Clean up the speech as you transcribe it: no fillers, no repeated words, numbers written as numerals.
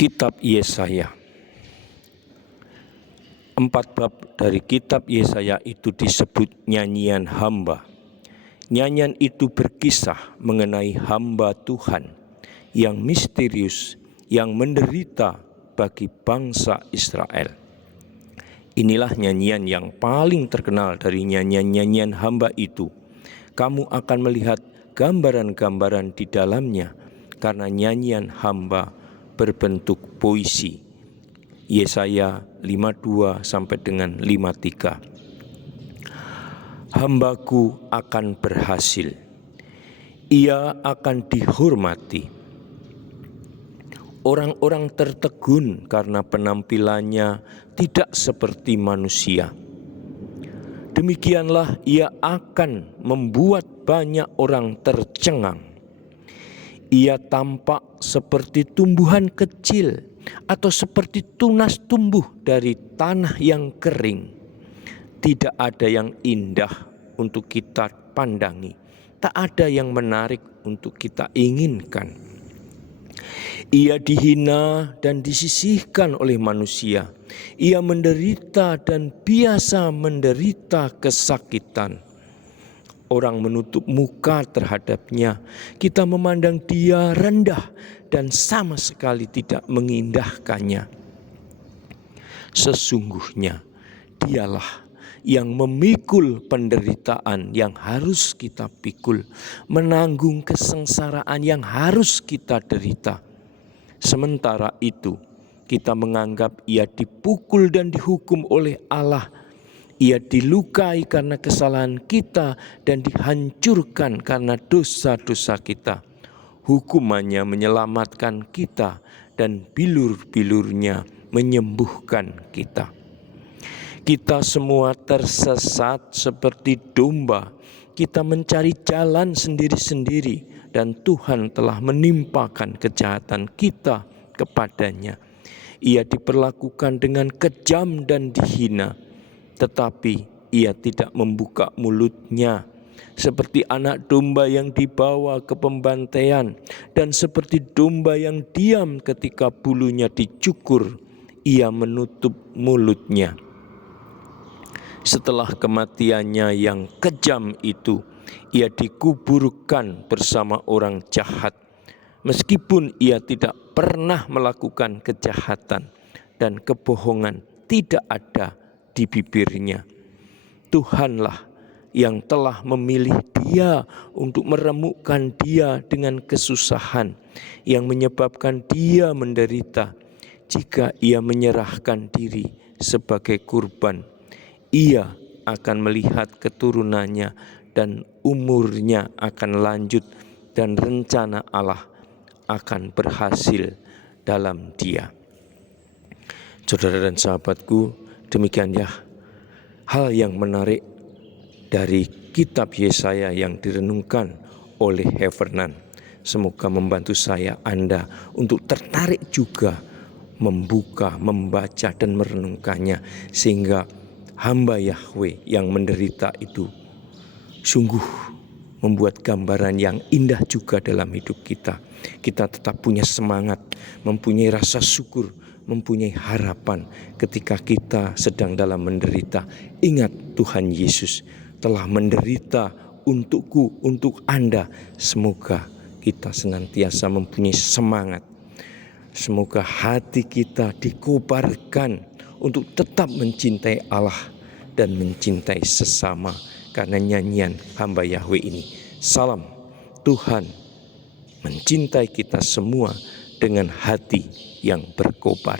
Kitab Yesaya. 4 bab dari kitab Yesaya itu disebut nyanyian hamba. Nyanyian itu berkisah mengenai hamba Tuhan yang misterius, yang menderita bagi bangsa Israel. Inilah nyanyian yang paling terkenal dari nyanyian-nyanyian hamba itu. Kamu akan melihat gambaran-gambaran di dalamnya karena nyanyian hamba berbentuk puisi. Yesaya 52 sampai dengan 53. Hambaku akan berhasil. Ia akan dihormati. Orang-orang tertegun karena penampilannya tidak seperti manusia. Demikianlah ia akan membuat banyak orang tercengang. Ia tampak seperti tumbuhan kecil atau seperti tunas tumbuh dari tanah yang kering. Tidak ada yang indah untuk kita pandangi, tak ada yang menarik untuk kita inginkan. Ia dihina dan disisihkan oleh manusia. Ia menderita dan biasa menderita kesakitan. Orang menutup muka terhadapnya. Kita memandang dia rendah dan sama sekali tidak mengindahkannya. Sesungguhnya dialah yang memikul penderitaan yang harus kita pikul, menanggung kesengsaraan yang harus kita derita. Sementara itu, kita menganggap ia dipukul dan dihukum oleh Allah. Ia dilukai karena kesalahan kita dan dihancurkan karena dosa-dosa kita. Hukumannya menyelamatkan kita dan bilur-bilurnya menyembuhkan kita. Kita semua tersesat seperti domba. Kita mencari jalan sendiri-sendiri dan Tuhan telah menimpakan kejahatan kita kepadanya. Ia diperlakukan dengan kejam dan dihina. Tetapi ia tidak membuka mulutnya, seperti anak domba yang dibawa ke pembantaian, dan seperti domba yang diam ketika bulunya dicukur, ia menutup mulutnya. Setelah kematiannya yang kejam itu, ia dikuburkan bersama orang jahat, meskipun ia tidak pernah melakukan kejahatan dan kebohongan tidak ada di bibirnya. Tuhanlah yang telah memilih dia untuk meremukkan dia dengan kesusahan, yang menyebabkan dia menderita. Jika ia menyerahkan diri sebagai kurban, ia akan melihat keturunannya dan umurnya akan lanjut, dan rencana Allah akan berhasil dalam dia. Saudara dan sahabatku, demikian ya hal yang menarik dari kitab Yesaya yang direnungkan oleh Heffernan. Semoga membantu saya, Anda untuk tertarik juga membuka, membaca dan merenungkannya, sehingga hamba Yahweh yang menderita itu sungguh membuat gambaran yang indah juga dalam hidup kita. Kita tetap punya semangat, mempunyai rasa syukur, mempunyai harapan ketika kita sedang dalam menderita. Ingat, Tuhan Yesus telah menderita untukku, untuk Anda. Semoga kita senantiasa mempunyai semangat. Semoga hati kita dikobarkan untuk tetap mencintai Allah dan mencintai sesama karena nyanyian hamba Yahweh ini. Salam, Tuhan mencintai kita semua dengan hati yang berkobar.